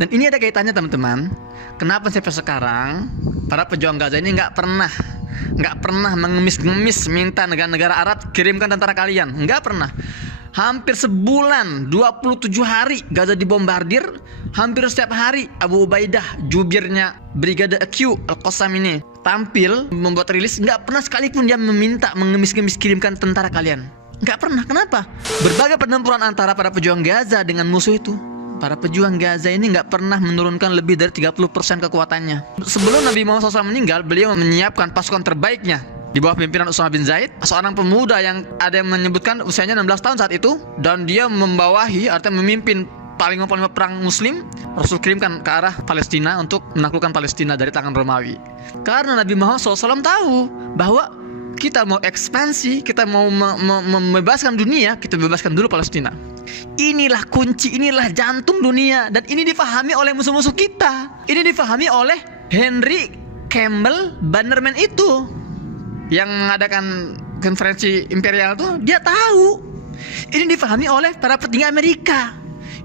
Dan ini ada kaitannya teman-teman. Kenapa sampai sekarang para pejuang Gaza ini nggak pernah mengemis-ngemis minta negara-negara Arab kirimkan tentara kalian. Nggak pernah. Hampir sebulan, 27 hari Gaza dibombardir. Hampir setiap hari Abu Ubaidah, jubirnya Brigade Q Al-Qassam ini, tampil membuat rilis. Nggak pernah sekalipun dia meminta mengemis-ngemis kirimkan tentara kalian. Nggak pernah. Kenapa? Berbagai pertempuran antara para pejuang Gaza dengan musuh itu, para pejuang Gaza ini nggak pernah menurunkan lebih dari 30% kekuatannya. Sebelum Nabi Muhammad SAW meninggal, beliau menyiapkan pasukan terbaiknya di bawah pimpinan Usama bin Zaid, seorang pemuda yang ada yang menyebutkan usianya 16 tahun saat itu, dan dia membawahi, artinya memimpin panglima perang muslim. Rasul kirimkan ke arah Palestina untuk menaklukkan Palestina dari tangan Romawi. Karena Nabi Muhammad SAW tahu bahwa kita mau ekspansi, kita mau membebaskan dunia, kita bebaskan dulu Palestina. Inilah kunci, inilah jantung dunia. Dan ini difahami oleh musuh-musuh kita. Ini difahami oleh Henry Campbell Bannerman itu, yang mengadakan konferensi imperial tuh. Dia tahu. Ini difahami oleh para petinggi Amerika.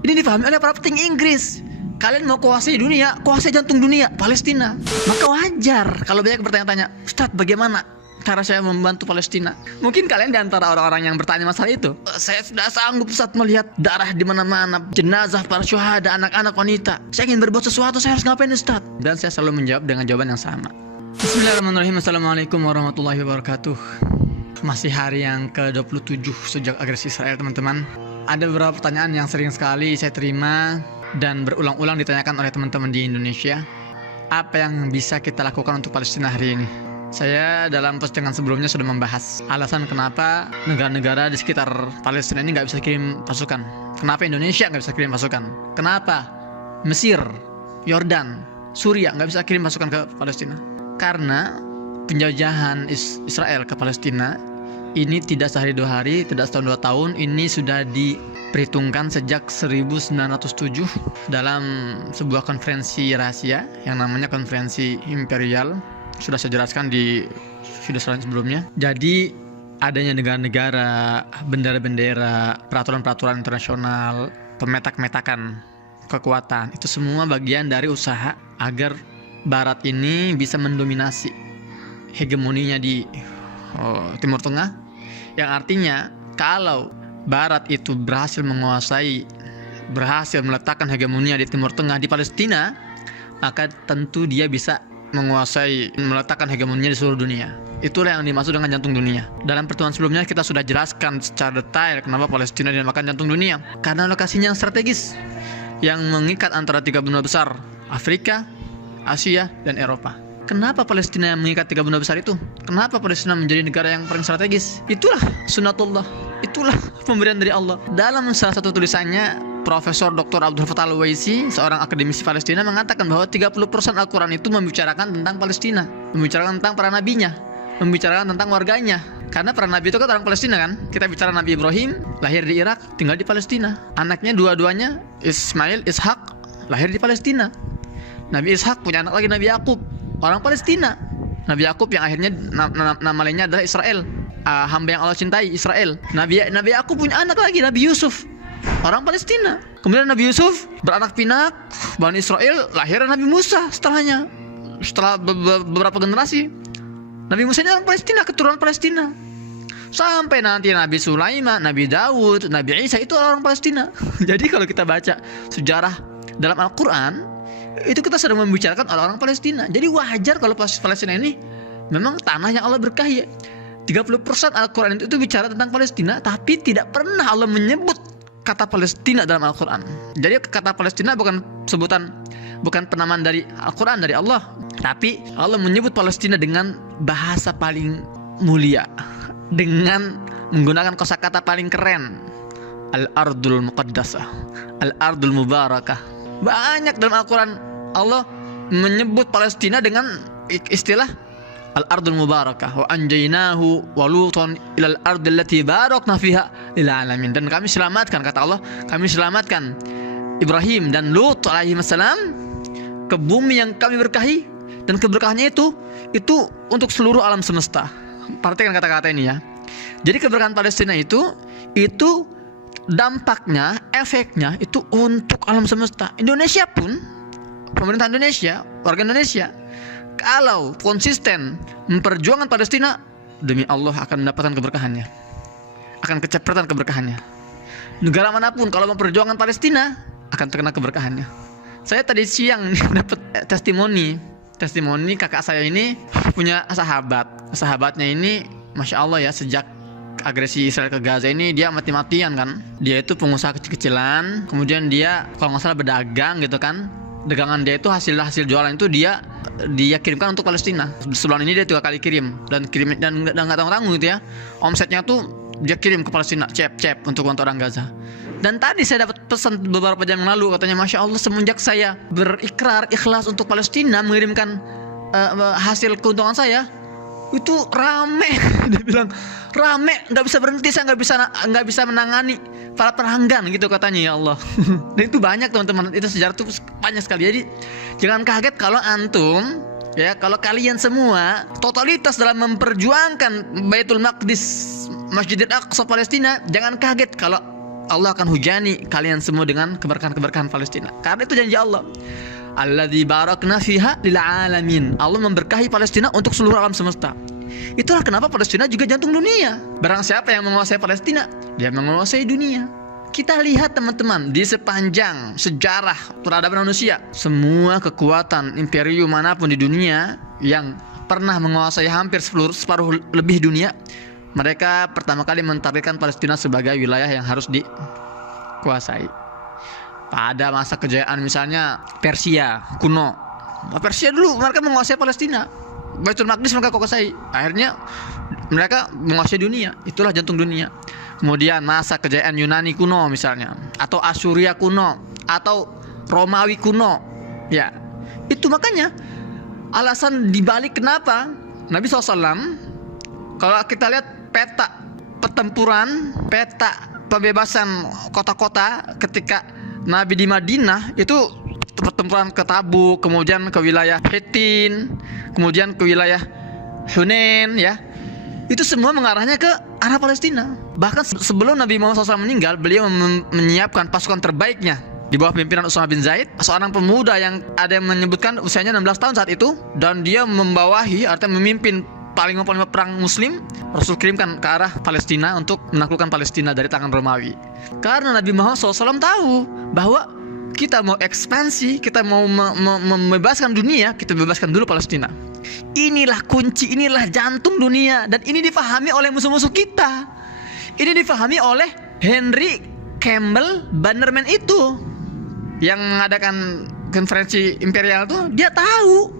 Ini difahami oleh para petinggi Inggris. Kalian mau kuasai dunia, kuasai jantung dunia, Palestina. Maka wajar kalau banyak bertanya-tanya, Ustadz, bagaimana cara saya membantu Palestina? Mungkin kalian diantara orang-orang yang bertanya masalah itu. Saya sudah sanggup, Ustadz, melihat darah di mana-mana, jenazah para syuhada, anak-anak, wanita. Saya ingin berbuat sesuatu, saya harus ngapain, Ustadz? Dan saya selalu menjawab dengan jawaban yang sama. Bismillahirrahmanirrahim. Assalamualaikum warahmatullahi wabarakatuh. Masih hari yang ke-27 sejak agresi Israel, teman-teman. Ada beberapa pertanyaan yang sering sekali saya terima dan berulang-ulang ditanyakan oleh teman-teman di Indonesia. Apa yang bisa kita lakukan untuk Palestina hari ini? Saya dalam postingan sebelumnya sudah membahas alasan kenapa negara-negara di sekitar Palestina ini nggak bisa kirim pasukan. Kenapa Indonesia nggak bisa kirim pasukan? Kenapa Mesir, Yordan, Suriah nggak bisa kirim pasukan ke Palestina? Karena penjajahan Israel ke Palestina ini tidak sehari dua hari, tidak setahun dua tahun. Ini sudah diperhitungkan sejak 1907 dalam sebuah konferensi rahasia yang namanya konferensi imperial. Sudah saya jelaskan di video sebelumnya. Jadi adanya negara-negara, bendera-bendera, peraturan-peraturan internasional, pemetak-metakan kekuatan, itu semua bagian dari usaha agar Barat ini bisa mendominasi hegemoninya di Timur Tengah. Yang artinya kalau Barat itu berhasil menguasai, berhasil meletakkan hegemonia di Timur Tengah, di Palestina, maka tentu dia bisa menguasai, meletakkan hegemoninya di seluruh dunia. Itulah yang dimaksud dengan jantung dunia. Dalam pertemuan sebelumnya kita sudah jelaskan secara detail kenapa Palestina dinamakan jantung dunia. Karena lokasinya yang strategis, yang mengikat antara tiga benua besar, Afrika, Asia, dan Eropa. Kenapa Palestina yang mengikat tiga benua besar itu? Kenapa Palestina menjadi negara yang paling strategis? Itulah sunnatullah, itulah pemberian dari Allah. Dalam salah satu tulisannya, Profesor Dr. Abdul Fattah Al-Waisi, seorang akademisi Palestina, mengatakan bahwa 30% Al-Quran itu membicarakan tentang Palestina, membicarakan tentang para nabinya, membicarakan tentang warganya. Karena para nabi itu kan orang Palestina kan. Kita bicara Nabi Ibrahim, lahir di Irak, tinggal di Palestina. Anaknya dua-duanya, Ismail, Ishak, lahir di Palestina. Nabi Ishak punya anak lagi, Nabi Yakub, orang Palestina. Nabi Yakub yang akhirnya nama lainnya adalah Israel, hamba yang Allah cintai, Israel. Nabi Yakub punya anak lagi, Nabi Yusuf, orang Palestina. Kemudian Nabi Yusuf beranak pinak, Bani Israel, lahir Nabi Musa setelahnya. Setelah beberapa generasi, Nabi Musa ini orang Palestina, keturunan Palestina. Sampai nanti Nabi Sulaiman, Nabi Daud, Nabi Isa itu orang Palestina. Jadi kalau kita baca sejarah dalam Al-Quran, itu kita sedang membicarakan orang-orang Palestina. Jadi wajar kalau Palestina ini memang tanah yang Allah berkahi. 30% Al-Quran itu bicara tentang Palestina, tapi tidak pernah Allah menyebut kata Palestina dalam Al-Quran. Jadi kata Palestina bukan sebutan, bukan penamaan dari Al-Quran, dari Allah, tapi Allah menyebut Palestina dengan bahasa paling mulia, dengan menggunakan kosakata paling keren, Al-Ardul Muqaddasah, Al-Ardul Mubarakah. Banyak dalam Al-Quran Allah menyebut Palestina dengan istilah Al-Ardul Mubarakah, wa anjaynahu wa lutan ilal ardil lati barakna fiha lil alamin. Dan kami selamatkan, kata Allah, kami selamatkan Ibrahim dan Lut alaihi wassalam ke bumi yang kami berkahi, dan keberkahannya itu untuk seluruh alam semesta. Perhatikan kata-kata ini ya. Jadi keberkahan Palestina itu dampaknya, efeknya itu untuk alam semesta. Indonesia pun, pemerintah Indonesia, warga Indonesia, kalau konsisten memperjuangkan Palestina, demi Allah akan mendapatkan keberkahannya, akan kecepratan keberkahannya. Negara manapun kalau memperjuangkan Palestina akan terkena keberkahannya. Saya tadi siang dapat testimoni kakak saya ini punya sahabatnya ini, masya Allah ya, sejak agresi Israel ke Gaza ini dia mati-matian kan. Dia itu pengusaha kecil-kecilan, kemudian dia kalau nggak salah berdagang gitu kan. Dagangan dia itu hasil jualan itu dia kirimkan untuk Palestina. Sebulan ini dia 3 kali kirim dan nggak tanggung gitu ya. Omsetnya tuh dia kirim ke Palestina, cep untuk orang Gaza. Dan tadi saya dapat pesan beberapa jam yang lalu, katanya masya Allah, semenjak saya berikrar ikhlas untuk Palestina mengirimkan hasil keuntungan saya, itu rame. Dia bilang rame, nggak bisa berhenti, saya nggak bisa menangani para pelanggan gitu katanya, ya Allah. Dan itu banyak teman-teman, itu sejarah itu banyak sekali. Jadi jangan kaget kalau antum ya, kalau kalian semua totalitas dalam memperjuangkan Baitul Maqdis, Masjidil Aqsa Palestina, jangan kaget kalau Allah akan hujani kalian semua dengan keberkahan-keberkahan Palestina. Karena itu janji Allah. Alladzi barakna fiha lil alamin. Allah memberkahi Palestina untuk seluruh alam semesta. Itulah kenapa Palestina juga jantung dunia. Barang siapa yang menguasai Palestina, dia menguasai dunia. Kita lihat teman-teman, di sepanjang sejarah peradaban manusia, semua kekuatan imperium manapun di dunia yang pernah menguasai hampir separuh lebih dunia, mereka pertama kali mentargetkan Palestina sebagai wilayah yang harus dikuasai. Pada masa kejayaan misalnya Persia kuno, Persia dulu mereka menguasai Palestina, Baitul Maqdis mereka kuasai. Akhirnya mereka menguasai dunia, itulah jantung dunia. Kemudian masa kejayaan Yunani kuno misalnya, atau Asuria kuno, atau Romawi kuno. Ya, itu makanya alasan dibalik kenapa Nabi SAW, kalau kita lihat peta pertempuran, peta pembebasan kota-kota ketika Nabi di Madinah, itu pertempuran ke Tabuk, kemudian ke wilayah Hittin, kemudian ke wilayah Hunain ya. Itu semua mengarahnya ke arah Palestina. Bahkan sebelum Nabi Muhammad SAW meninggal, beliau menyiapkan pasukan terbaiknya di bawah pimpinan Usama bin Zaid, seorang pemuda yang ada yang menyebutkan usianya 16 tahun saat itu, dan dia membawahi, artinya memimpin paling perang Muslim. Rasul kirimkan ke arah Palestina untuk menaklukkan Palestina dari tangan Romawi. Karena Nabi Muhammad SAW tahu bahwa kita mau ekspansi, kita mau membebaskan dunia, kita bebaskan dulu Palestina. Inilah kunci, inilah jantung dunia, dan ini difahami oleh musuh-musuh kita. Ini difahami oleh Henry Campbell Bannerman itu yang mengadakan konferensi imperial tuh, dia tahu.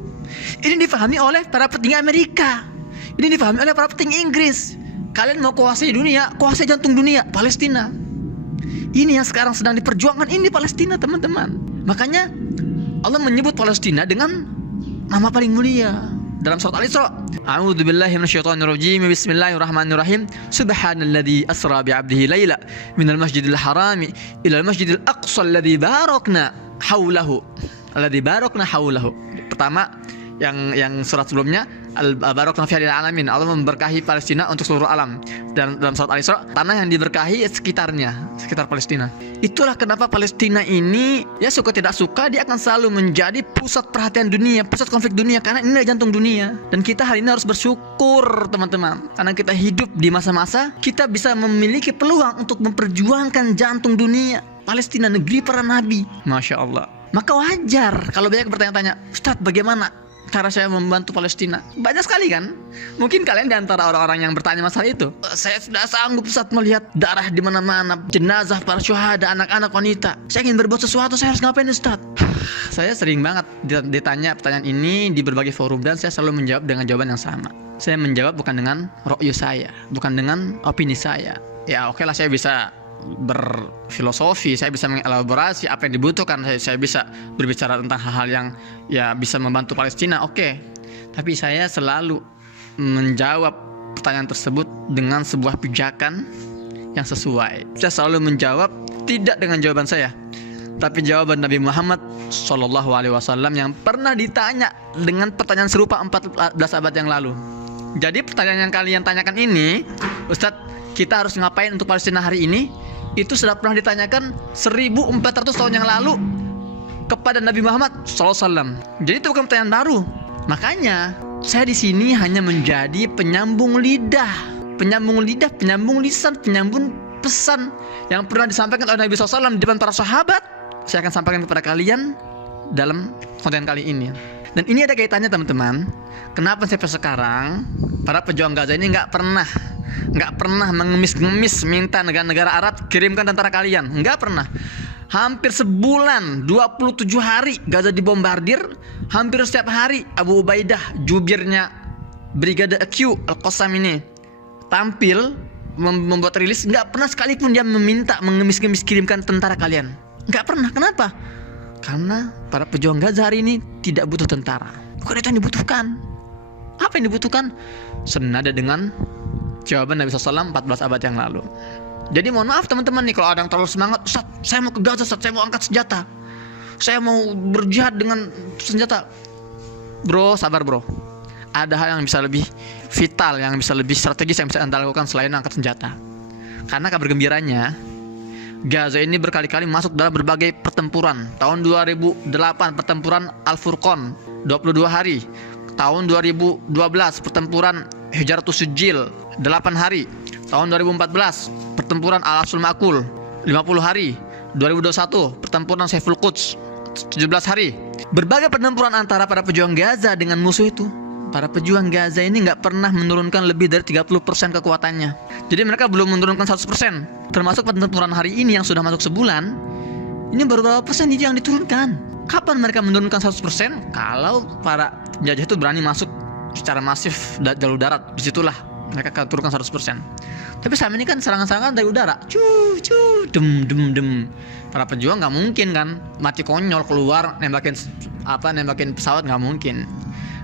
Ini difahami oleh para petinggi Amerika. Ini difahami oleh para petinggi Inggris. Kalian mau kuasai dunia, kuasai jantung dunia, Palestina. Ini yang sekarang sedang diperjuangkan, ini Palestina teman-teman. Makanya Allah menyebut Palestina dengan nama paling mulia dalam surat Al-Isra. A'udzubillahi minasyaitonirrajim. Bismillahirrahmanirrahim. Subhanalladzi asra bi'abdihi laila minal masjidil harami ilal masjidil aqsa alladzi barakna haulahu. Alladzi barakna haulahu. Pertama yang surat sebelumnya al-barakna fi alamin, Allah memberkahi Palestina untuk seluruh alam. Dan dalam surat Al-Isra, tanah yang diberkahi sekitar Palestina. Itulah kenapa Palestina ini, ya suka tidak suka, dia akan selalu menjadi pusat perhatian dunia, pusat konflik dunia, karena ini adalah jantung dunia. Dan kita hari ini harus bersyukur teman-teman, karena kita hidup di masa-masa kita bisa memiliki peluang untuk memperjuangkan jantung dunia, Palestina, negeri para nabi. Masya Allah. Maka wajar kalau banyak bertanya-tanya, Ustadz bagaimana cara saya membantu Palestina? Banyak sekali kan? Mungkin kalian di antara orang-orang yang bertanya masalah itu, saya sudah sanggup Ustadz melihat darah di mana-mana, jenazah para syuhada, anak-anak, wanita. Saya ingin berbuat sesuatu, saya harus ngapain Ustadz? Saya sering banget ditanya pertanyaan ini di berbagai forum, dan saya selalu menjawab dengan jawaban yang sama. Saya menjawab bukan dengan ro'yu saya, bukan dengan opini saya. Ya oke lah, saya bisa berfilosofi, saya bisa mengelaborasi apa yang dibutuhkan, saya bisa berbicara tentang hal-hal yang ya bisa membantu Palestina, oke. Tapi saya selalu menjawab pertanyaan tersebut dengan sebuah pijakan yang sesuai. Saya selalu menjawab tidak dengan jawaban saya, tapi jawaban Nabi Muhammad SAW yang pernah ditanya dengan pertanyaan serupa 14 abad yang lalu. Jadi pertanyaan yang kalian tanyakan ini, Ustadz, kita harus ngapain untuk Palestina hari ini? itu sudah pernah ditanyakan 1400 tahun yang lalu kepada Nabi Muhammad SAW. Jadi itu bukan pertanyaan baru. Makanya saya di sini hanya menjadi penyambung lidah, penyambung lisan, penyambung pesan yang pernah disampaikan oleh Nabi SAW di depan para sahabat. Saya akan sampaikan kepada kalian dalam konten kali ini. Dan ini ada kaitannya teman-teman. Kenapa sampai sekarang para pejuang Gaza ini nggak pernah mengemis-ngemis minta negara-negara Arab kirimkan tentara kalian. Nggak pernah. Hampir sebulan, 27 hari Gaza dibombardir. Hampir setiap hari Abu Ubaidah, jubirnya Brigade Q Al-Qassam ini tampil membuat rilis. Nggak pernah sekalipun dia meminta mengemis-ngemis kirimkan tentara kalian. Nggak pernah. Kenapa? Karena para pejuang Gaza hari ini tidak butuh tentara. Bukan itu yang dibutuhkan. Apa yang dibutuhkan? Senada dengan jawaban Nabi SAW 14 abad yang lalu. Jadi mohon maaf teman-teman nih, kalau ada yang terlalu semangat, Ustaz, saya mau ke Gaza, Ustaz, saya mau angkat senjata, saya mau berjihad dengan senjata. Bro, sabar bro. Ada hal yang bisa lebih vital, yang bisa lebih strategis yang bisa Anda lakukan selain angkat senjata. Karena kabar gembiranya, Gaza ini berkali-kali masuk dalam berbagai pertempuran. Tahun 2008 pertempuran Al-Furqan 22 hari. Tahun 2012 pertempuran Hijratus Sijil 8 hari. Tahun 2014 pertempuran Al-Asul Ma'kul 50 hari. 2021 pertempuran Saiful Quds 17 hari. Berbagai pertempuran antara para pejuang Gaza dengan musuh itu. Para pejuang Gaza ini nggak pernah menurunkan lebih dari 30% kekuatannya. Jadi mereka belum menurunkan 100%. Termasuk pertempuran hari ini yang sudah masuk sebulan. Ini baru berapa persen yang diturunkan. Kapan mereka menurunkan 100%? Kalau para penjajah itu berani masuk secara masif jalur darat. Disitulah mereka akan turunkan 100%. Tapi selama ini kan serangan-serangan dari udara. Dem. Para pejuang nggak mungkin kan mati konyol keluar nembakin pesawat, nggak mungkin.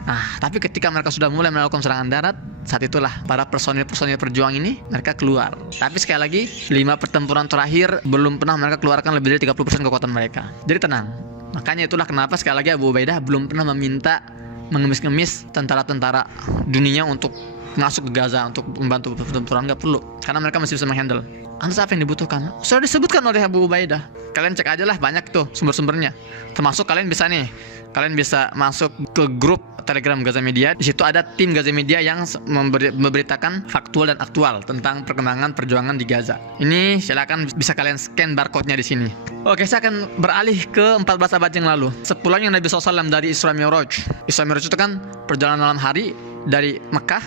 Nah, tapi ketika mereka sudah mulai melakukan serangan darat, saat itulah para personil-personil perjuang ini mereka keluar. Tapi sekali lagi, 5 pertempuran terakhir belum pernah mereka keluarkan lebih dari 30% kekuatan mereka. Jadi tenang. Makanya itulah kenapa sekali lagi Abu Ubaidah belum pernah meminta mengemis-ngemis tentara-tentara dunia untuk masuk ke Gaza untuk membantu pertempuran. Nggak perlu, karena mereka masih bisa menghandle. Lantas apa yang dibutuhkan? Sudah disebutkan oleh Abu Ubaidah. Kalian cek aja lah, banyak tuh sumber-sumbernya. Termasuk kalian bisa masuk ke grup Telegram Gaza Media. Di situ ada tim Gaza Media yang memberitakan faktual dan aktual tentang perkembangan perjuangan di Gaza. Ini silakan bisa kalian scan barcode-nya di sini. Oke, saya akan beralih ke 14 abad yang lalu. Sepulangnya Nabi SAW dari Isra Mi'raj. Isra Mi'raj itu kan perjalanan malam hari dari Mekah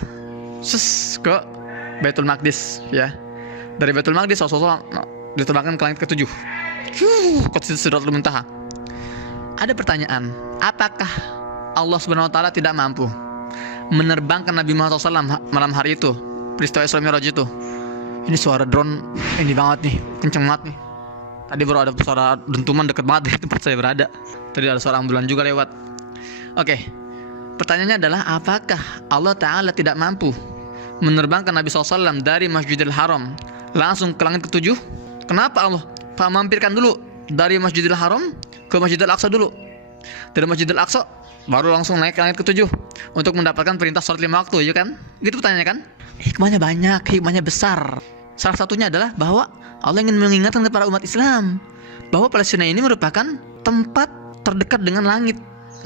ke Baitul Maqdis, ya. Dari Baitul Maqdis Rasulullah diterbangkan ke langit ke-7. Ke Sidratul Muntaha. Ada pertanyaan, apakah Allah Subhanahu wa taala tidak mampu menerbangkan Nabi Muhammad SAW malam hari itu, peristiwa Isra Mi'raj itu? Ini suara drone ini banget nih, kenceng banget nih. Tadi baru ada suara dentuman dekat banget di tempat saya berada. Tadi ada suara ambulan juga lewat. Oke. Pertanyaannya adalah, apakah Allah Ta'ala tidak mampu menerbangkan Nabi SAW dari Masjidil Haram langsung ke langit ke-7? Kenapa Allah mampirkan dulu dari Masjidil Haram ke Masjidil Aqsa dulu? Dari Masjidil Aqsa baru langsung naik ke langit ke-7 untuk mendapatkan perintah sholat 5 waktu, ya kan? Gitu pertanyaannya kan? Hikmahnya banyak, hikmahnya besar. Salah satunya adalah bahwa Allah ingin mengingatkan kepada umat Islam bahwa Palestina ini merupakan tempat terdekat dengan langit.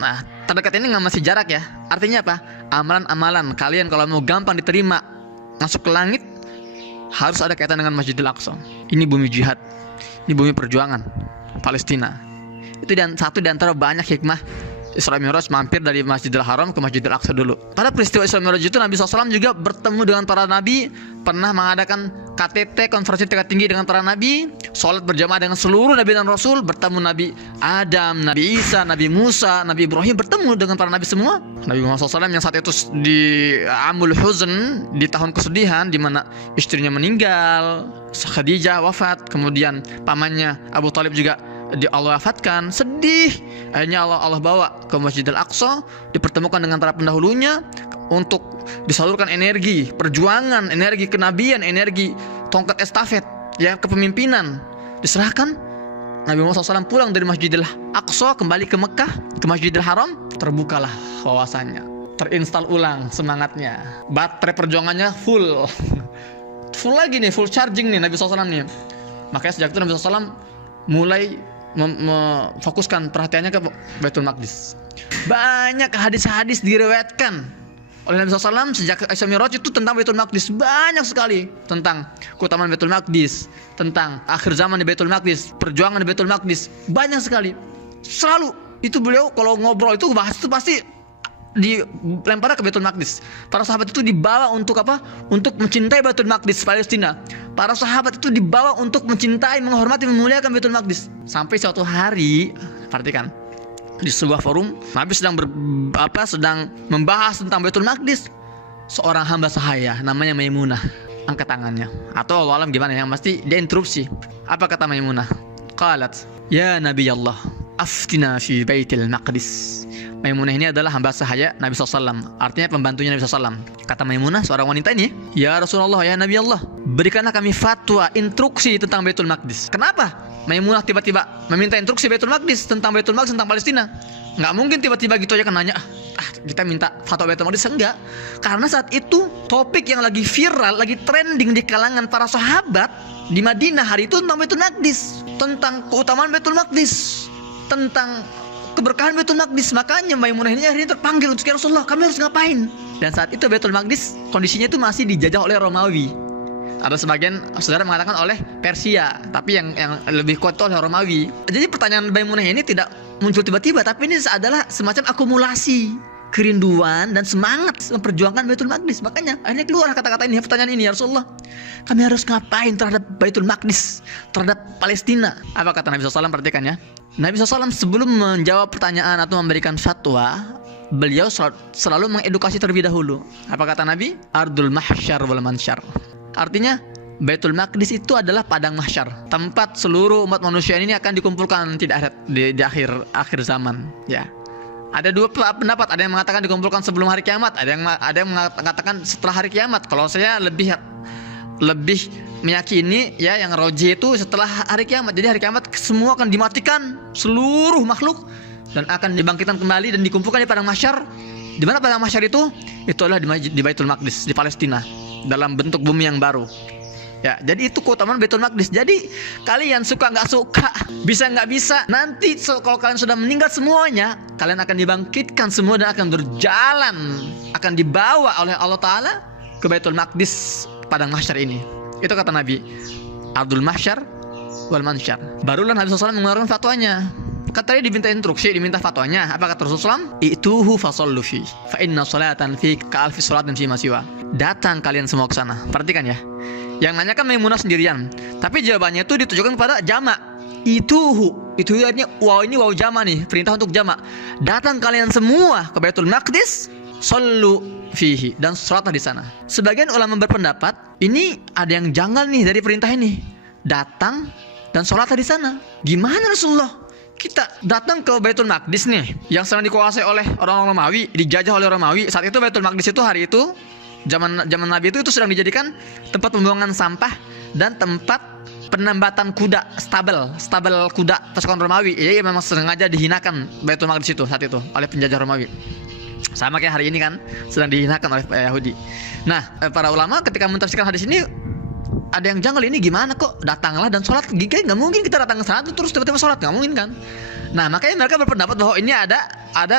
Nah, terdekat ini nggak masih jarak ya. Artinya apa? Amalan-amalan kalian kalau mau gampang diterima masuk ke langit, harus ada kaitan dengan Masjidil Aqsa. Ini bumi jihad, ini bumi perjuangan Palestina. Itu satu di antara banyak hikmah Isra Mi'raj mampir dari Masjidil Haram ke Masjidil Aqsa dulu. Pada peristiwa Isra Mi'raj itu Nabi SAW juga bertemu dengan para nabi, pernah mengadakan KTT, konferensi tingkat tinggi dengan para nabi, sholat berjamaah dengan seluruh nabi dan rasul, bertemu Nabi Adam, Nabi Isa, Nabi Musa, Nabi Ibrahim, bertemu dengan para nabi semua. Nabi Muhammad SAW yang saat itu di Amul Huzn, di tahun kesedihan, di mana istrinya meninggal, Khadijah wafat, kemudian pamannya Abu Talib juga Allah wafatkan, sedih. Akhirnya Allah bawa ke Masjidil Aqsa, dipertemukan dengan para pendahulunya untuk disalurkan energi perjuangan, energi kenabian, energi tongkat estafet, ya, kepemimpinan. Diserahkan. Nabi Muhammad SAW pulang dari Masjidil Aqsa kembali ke Mekah, ke Masjidil Haram, terbukalah wawasannya, terinstall ulang semangatnya, baterai perjuangannya full lagi nih, full charging nih Nabi SAW nih. Makanya sejak itu Nabi SAW mulai memfokuskan perhatiannya ke Baitul Maqdis. Banyak hadis-hadis diriwayatkan oleh Nabi SAW sejak Isra Mi'raj itu tentang Baitul Maqdis. Banyak sekali tentang keutamaan Baitul Maqdis, tentang akhir zaman di Baitul Maqdis, perjuangan di Baitul Maqdis. Banyak sekali. Selalu itu beliau kalau ngobrol itu bahas itu pasti dilempar ke Baitul Maqdis. Para sahabat itu dibawa untuk apa? Untuk mencintai Baitul Maqdis Palestina. Para sahabat itu dibawa untuk mencintai, menghormati, memuliakan Baitul Maqdis. Sampai suatu hari, perhatikan, di sebuah forum Nabi sedang membahas tentang Baitul Maqdis. Seorang hamba sahaya namanya Maimunah angkat tangannya, atau Allah alam gimana, yang pasti dia interupsi. Apa kata Maimunah? Qalat, ya Nabi Allah, aftina fi Baitul Maqdis. Maimunah ini adalah hamba sahaya Nabi SAW, artinya pembantunya Nabi SAW. Kata Maimunah, seorang wanita ini, ya Rasulullah, ya Nabi Allah, berikanlah kami fatwa, instruksi tentang Baitul Maqdis. Kenapa Maimunah tiba-tiba meminta instruksi Baitul Maqdis, tentang Baitul Maqdis, tentang Palestina? Nggak mungkin tiba-tiba gitu aja kan nanya, kita minta fatwa Baitul Maqdis. Enggak, karena saat itu topik yang lagi viral, lagi trending di kalangan para sahabat di Madinah hari itu tentang Baitul Maqdis, tentang keutamaan Baitul Maqdis, tentang keberkahan Baitul Maqdis. Makanya Maimunah ini akhirnya terpanggil untuk, ya Rasulullah, kami harus ngapain? Dan saat itu Baitul Maqdis kondisinya itu masih dijajah oleh Romawi. Ada sebagian saudara mengatakan oleh Persia, tapi yang lebih kuat itu oleh Romawi. Jadi pertanyaan Maimunah ini tidak muncul tiba-tiba, tapi ini adalah semacam akumulasi kerinduan dan semangat memperjuangkan Baitul Maqdis. Makanya akhirnya keluar kata-kata ini, pertanyaan ini, ya Rasulullah, kami harus ngapain terhadap Baitul Maqdis, terhadap Palestina? Apa kata Nabi SAW? Perhatikan ya. Nabi SAW sebelum menjawab pertanyaan atau memberikan fatwa, beliau selalu mengedukasi terlebih dahulu. Apa kata Nabi? Ardul mahsyar wal mansyar. Artinya Baitul Maqdis itu adalah padang mahsyar, tempat seluruh umat manusia ini akan dikumpulkan di akhir zaman. Ya, ada dua pendapat. Ada yang mengatakan dikumpulkan sebelum hari kiamat, ada yang mengatakan setelah hari kiamat. Kalau saya lebih meyakini ya yang roji itu setelah hari kiamat. Jadi hari kiamat semua akan dimatikan, seluruh makhluk, dan akan dibangkitkan kembali dan dikumpulkan di padang mahsyar. Di mana padang mahsyar itu? Itu adalah di Baitul Maqdis, di Palestina, dalam bentuk bumi yang baru. Ya, jadi itu keutamaan Baitul Maqdis. Jadi kalian suka nggak suka, bisa nggak bisa, nanti kalau kalian sudah meninggal semuanya, kalian akan dibangkitkan semua dan akan berjalan, akan dibawa oleh Allah Ta'ala ke Baitul Maqdis, padang mahsyar ini. Itu kata Nabi, Ardul mahsyar wal mansyar. Barulah Nabi SAW mengeluarkan fatwanya. Kata dia diminta instruksi, diminta fatwanya. Apa kata Rasulullah? Ituhu fasallu fi, fa inna salatan fi ka'alfi salatin fi masiwa. Datang kalian semua ke sana. Perhatikan ya. Yang nanya kan Maimunah sendirian, tapi jawabannya itu ditujukan kepada jamak. Ituhu, itu artinya ini waw jamak nih, perintah untuk jamak. Datang kalian semua ke Baitul Maqdis, sallu fihi, dan salatlah di sana. Sebagian ulama berpendapat ini ada yang janggal nih dari perintah ini. Datang dan salatlah di sana. Gimana Rasulullah? Kita datang ke Baitul Maqdis nih, yang sedang dikuasai oleh orang-orang Romawi, dijajah oleh Romawi. Saat itu Baitul Maqdis itu hari itu zaman Nabi itu sedang dijadikan tempat pembuangan sampah dan tempat penambatan kuda, stabel kuda pasukan Romawi. Jadi memang sengaja dihinakan Baitul Maqdis itu saat itu oleh penjajah Romawi. Sama kayak hari ini kan sedang dihinakan oleh Yahudi. Nah, para ulama ketika mentafsirkan hadis ini ada yang janggal, ini gimana kok datanglah dan sholat? Nggak mungkin kita datang ke sana terus tiba-tiba sholat, nggak mungkin kan? Nah, makanya mereka berpendapat bahwa ini ada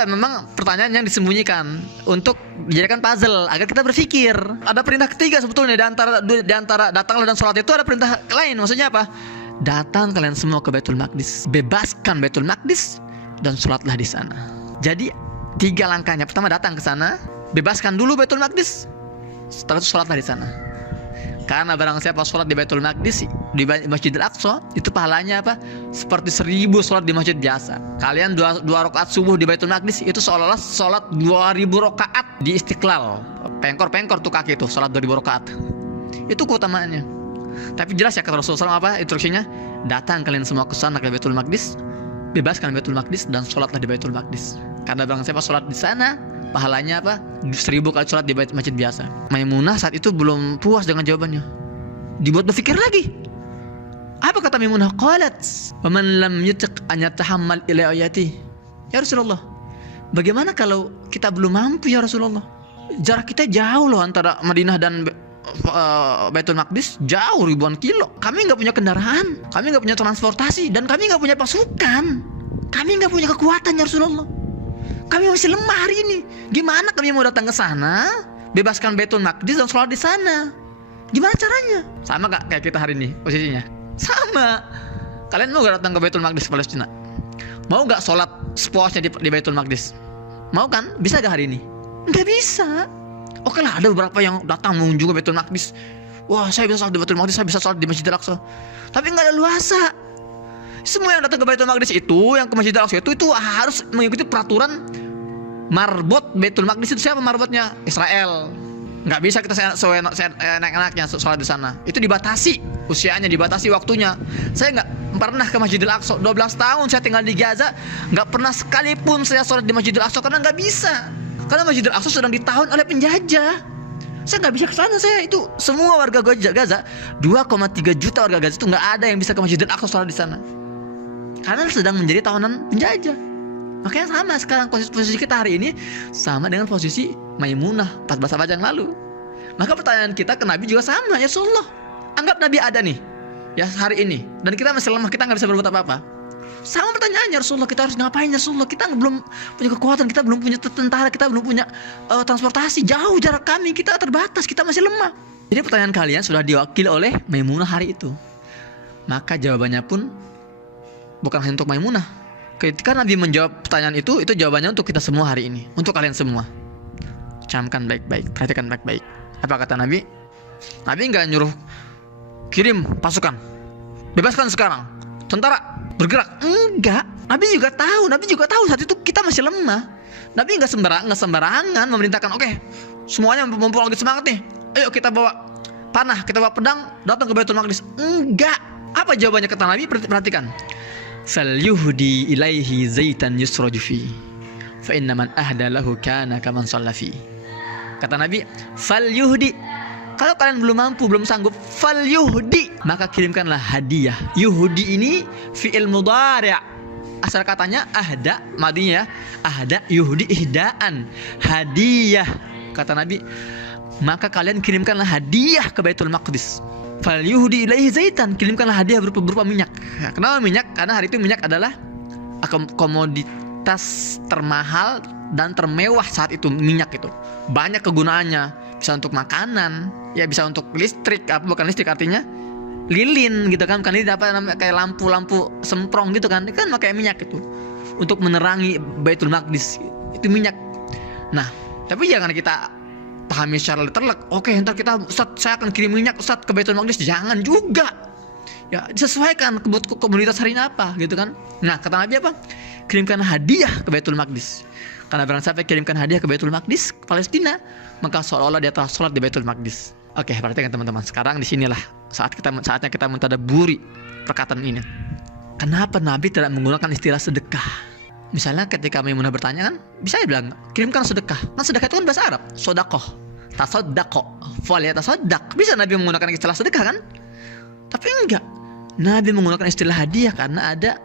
memang pertanyaan yang disembunyikan untuk dijadikan puzzle agar kita berpikir. Ada perintah ketiga sebetulnya di antara datanglah dan sholat itu ada perintah lain. Maksudnya apa? Datang kalian semua ke Baitul Maqdis, bebaskan Baitul Maqdis dan sholatlah di sana. Jadi 3 langkahnya. Pertama, datang ke sana, bebaskan dulu Baitul Maqdis, setelah itu sholatlah di sana. Karena barang siapa sholat di Baitul Maqdis, di Masjidil Aqsa, itu pahalanya apa? Seperti 1000 sholat di masjid biasa. Kalian 2 rakaat subuh di Baitul Maqdis itu seolah-olah sholat 2000 rakaat di Istiqlal. Pengkor tuh kaki itu, sholat 2000 rakaat. Itu keutamaannya. Tapi jelas ya kata Rasulullah apa instruksinya? Datang kalian semua ke sana ke Baitul Maqdis, bebaskan Baitul Maqdis dan sholatlah di Baitul Maqdis. Karena barang siapa sholat di sana, pahalanya apa? 1000 kali sholat di masjid biasa. Maimunah saat itu belum puas dengan jawabannya, dibuat berpikir lagi. Apa kata Maimunah? Qalat, "Wa man lam yutiq an yatahammal ila ayati." Ya Rasulullah, bagaimana kalau kita belum mampu ya Rasulullah? Jarak kita jauh loh antara Madinah dan Baitul Maqdis jauh ribuan kilo. Kami nggak punya kendaraan, kami nggak punya transportasi, dan kami nggak punya pasukan. Kami nggak punya kekuatan ya Rasulullah. Kami masih lemah hari ini. Gimana kami mau datang ke sana, bebaskan Baitul Maqdis dan sholat di sana? Gimana caranya? Sama gak kayak kita hari ini posisinya? Sama. Kalian mau gak datang ke Baitul Maqdis Palestina? Mau gak sholat sepuasnya di Baitul Maqdis? Mau kan? Bisa gak hari ini? Nggak bisa. Oke lah, ada beberapa yang datang mengunjungi Baitul Maqdis. Wah, saya bisa sholat di Baitul Maqdis, saya bisa sholat di Masjidil Aqsa. Tapi nggak ada luasa. Semua yang datang ke Baitul Maqdis itu, yang ke Masjidil Aqsa itu harus mengikuti peraturan marbot Baitul Maqdis. Itu siapa marbotnya? Israel. Nggak bisa kita enak-enaknya sholat di sana. Itu dibatasi usianya, dibatasi waktunya. Saya nggak pernah ke Masjidil Aqsa. 12 tahun saya tinggal di Gaza, nggak pernah sekalipun saya sholat di Masjidil Aqsa karena nggak bisa. Karena Masjidil Aqsa sedang ditahan oleh penjajah. Saya nggak bisa ke sana. Saya itu semua warga Gaza, 2,3 juta warga Gaza itu nggak ada yang bisa ke Masjidil Aqsa sholat di sana. Karena sedang menjadi tawanan penjajah. Makanya sama sekarang posisi kita hari ini sama dengan posisi Maimunah 14 abad yang lalu. Maka pertanyaan kita ke Nabi juga sama, ya Rasulullah. Anggap Nabi ada nih, ya hari ini, dan kita masih lemah, kita nggak bisa berbuat apa-apa. Sama pertanyaannya Rasulullah, kita harus ngapain ya Rasulullah? Kita belum punya kekuatan, kita belum punya tentara, kita belum punya transportasi, jauh jarak kami, kita terbatas, kita masih lemah. Jadi pertanyaan kalian sudah diwakili oleh Maimunah hari itu. Maka jawabannya pun bukan hanya untuk Maimunah. Ketika Nabi menjawab pertanyaan itu jawabannya untuk kita semua hari ini, untuk kalian semua. Camkan baik-baik, perhatikan baik-baik. Apa kata Nabi? Nabi nggak nyuruh kirim pasukan, bebaskan sekarang, tentara bergerak. Enggak. Nabi juga tahu saat itu kita masih lemah. Nabi nggak sembarangan memerintahkan, oke, semuanya mumpul lagi semangat nih, ayo kita bawa panah, kita bawa pedang, datang ke Baitul Maqdis. Enggak. Apa jawabannya kata Nabi? Perhatikan. Falyuhdi ilaihi zaitan yusraju fi fa inna man ahda lahu kana kaman shalla fi. Kata Nabi, falyuhdi, kalau kalian belum mampu, belum sanggup, falyuhdi, maka kirimkanlah hadiah. Yuhdi ini fi'il mudhari'. Asal katanya ahda, madinya ahda, yuhdi ihdaan, hadiah. Kata Nabi, maka kalian kirimkanlah hadiah ke Baitul Maqdis. Falyuhdi ilaihi zaitan, kirimkanlah hadiah berupa minyak. Kenapa minyak? Karena hari itu minyak adalah komoditas termahal dan termewah saat itu. Minyak itu banyak kegunaannya, bisa untuk makanan, ya bisa untuk listrik, bukan listrik artinya lilin gitu kan, bukan lilin, apa namanya, kayak lampu semprong gitu kan pakai minyak itu untuk menerangi Baitul Maqdis, itu minyak. Nah, tapi jangan kita pahami secara literal. Oke, ntar kita, Ustaz, saya akan kirim minyak Ustaz ke Baitul Maqdis. Jangan juga. Ya, disesuaikan komunitas hari ini apa gitu kan. Nah, kata Nabi apa? Kirimkan hadiah ke Baitul Maqdis. Karena barang siapa kirimkan hadiah ke Baitul Maqdis, ke Palestina, maka seolah-olah dia telah sholat di Baitul Maqdis. Oke, perhatikan teman-teman. Sekarang disinilah saatnya kita mentadaburi perkataan ini. Kenapa Nabi tidak menggunakan istilah sedekah? Misalnya ketika Maimunah bertanya kan, bisa dia bilang, kirimkan sedekah. Kan sedekah itu kan bahasa Arab, sodakoh, tasoddaqo, tasoddaq. Bisa Nabi menggunakan istilah sedekah kan? Tapi enggak. Nabi menggunakan istilah hadiah karena ada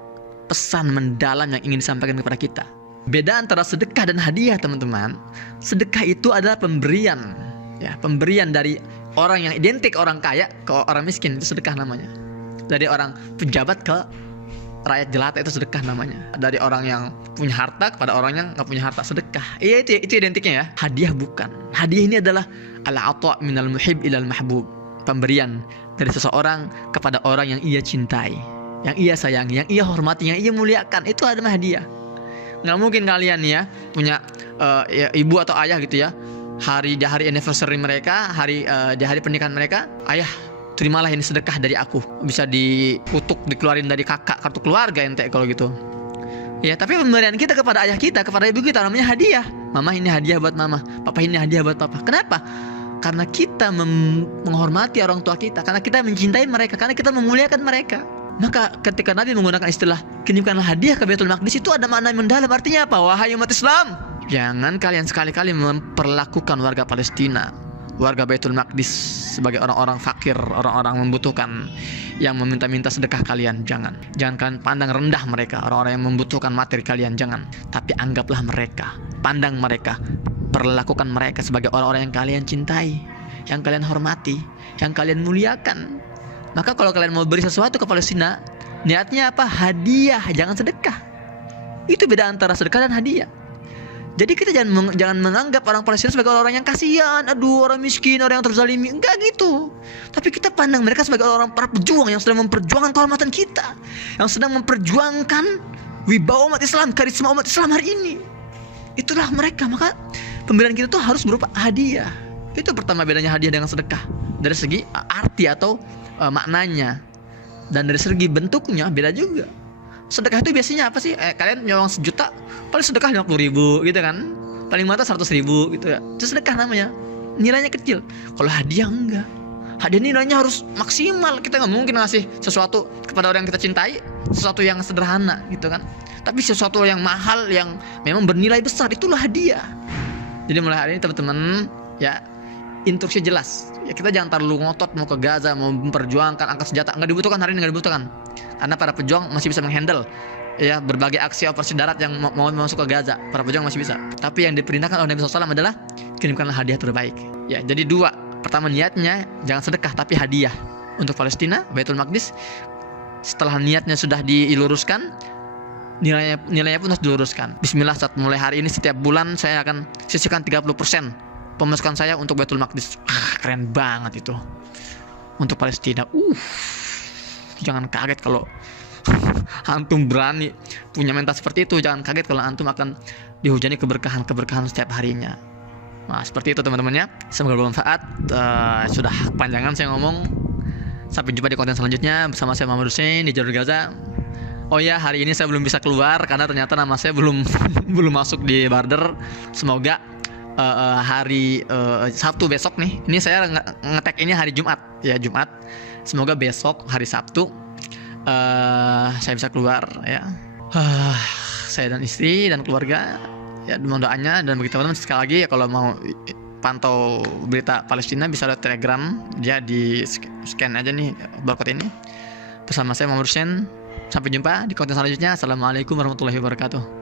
pesan mendalam yang ingin disampaikan kepada kita. Beda antara sedekah dan hadiah, teman-teman. Sedekah itu adalah pemberian, ya, pemberian dari orang yang identik orang kaya ke orang miskin, itu sedekah namanya. Dari orang pejabat ke rakyat jelata, itu sedekah namanya. Dari orang yang punya harta kepada orang yang nggak punya harta, sedekah. Iya, itu identiknya ya. Hadiah bukan. Hadiah ini adalah al-ata' minal muhib ilal mahbub, pemberian dari seseorang kepada orang yang ia cintai, yang ia sayangi, yang ia hormati, yang ia muliakan. Itu adalah hadiah. Nggak mungkin kalian ya punya ya, ibu atau ayah gitu ya, di hari anniversary mereka, di hari pernikahan mereka, ayah, terimalah ini sedekah dari aku. Bisa dikutuk, dikeluarin dari kakak, kartu keluarga ente kalau gitu. Ya, tapi pemberian kita kepada ayah kita, kepada ibu kita namanya hadiah. Mama, ini hadiah buat mama. Papa, ini hadiah buat papa. Kenapa? Karena kita menghormati orang tua kita, karena kita mencintai mereka, karena kita memuliakan mereka. Maka ketika Nabi menggunakan istilah kirimkanlah hadiah ke Baitul Maqdis, itu ada makna yang mendalam. Artinya apa? Wahai umat Islam, jangan kalian sekali-kali memperlakukan warga Palestina, warga Baitul Maqdis sebagai orang-orang fakir, orang-orang membutuhkan yang meminta-minta sedekah kalian. Jangan kalian pandang rendah mereka, orang-orang yang membutuhkan materi kalian. Jangan. Tapi anggaplah mereka, pandang mereka, perlakukan mereka sebagai orang-orang yang kalian cintai. yang kalian hormati, yang kalian muliakan. Maka kalau kalian mau beri sesuatu ke Palestina, niatnya apa? Hadiah, jangan sedekah. Itu beda antara sedekah dan hadiah. Jadi kita jangan menganggap orang Palestina sebagai orang yang kasihan, aduh orang miskin, orang yang terzalimi, enggak gitu. Tapi kita pandang mereka sebagai orang para pejuang yang sedang memperjuangkan kehormatan kita, yang sedang memperjuangkan wibawa umat Islam, karisma umat Islam hari ini. Itulah mereka. Maka pemberian kita tuh harus berupa hadiah. Itu pertama bedanya hadiah dengan sedekah, dari segi arti atau maknanya, dan dari segi bentuknya beda juga. Sedekah itu biasanya apa sih? Kalian nyolong 1 juta, paling sedekah 50.000 gitu kan, paling mata 100.000 gitu ya. Itu sedekah namanya, nilainya kecil. Kalau hadiah enggak, hadiah nilainya harus maksimal. Kita nggak mungkin ngasih sesuatu kepada orang yang kita cintai sesuatu yang sederhana gitu kan, tapi sesuatu yang mahal, yang memang bernilai besar, itulah hadiah. Jadi mulai hari ini teman-teman ya, instruksi jelas ya, kita jangan terlalu ngotot mau ke Gaza, mau memperjuangkan angkat senjata. Nggak dibutuhkan hari ini, nggak dibutuhkan, karena para pejuang masih bisa menghandle ya berbagai aksi operasi darat yang mau masuk ke Gaza. Para pejuang masih bisa. Tapi yang diperintahkan oleh Nabi SAW adalah kirimkanlah hadiah terbaik ya. Jadi 2, pertama niatnya jangan sedekah tapi hadiah untuk Palestina, Baitul Maqdis. Setelah niatnya sudah diluruskan, nilainya pun harus diluruskan. Bismillah, saat mulai hari ini setiap bulan saya akan sisihkan 30% pemasukan saya untuk Baitul Maqdis. Keren banget itu untuk Palestina. Jangan kaget kalau antum berani punya mental seperti itu. Jangan kaget kalau antum akan dihujani keberkahan setiap harinya. Nah, seperti itu teman-teman ya. Semoga bermanfaat. Sudah kepanjangan saya ngomong. Sampai jumpa di konten selanjutnya bersama saya Muhammad Hussein di Jalur Gaza. Oh ya, hari ini saya belum bisa keluar karena ternyata nama saya belum masuk di barter. Semoga hari Sabtu besok nih. Ini saya ngetek ini hari Jumat ya, Jumat. Semoga besok hari Sabtu saya bisa keluar ya. Saya dan istri dan keluarga ya, mohon doanya. Dan bagi teman-teman sekali lagi ya, kalau mau pantau berita Palestina bisa lewat Telegram ya, di scan aja nih barcode ini. Bersama saya Muhammad Hussein. Sampai jumpa di konten selanjutnya. Assalamualaikum warahmatullahi wabarakatuh.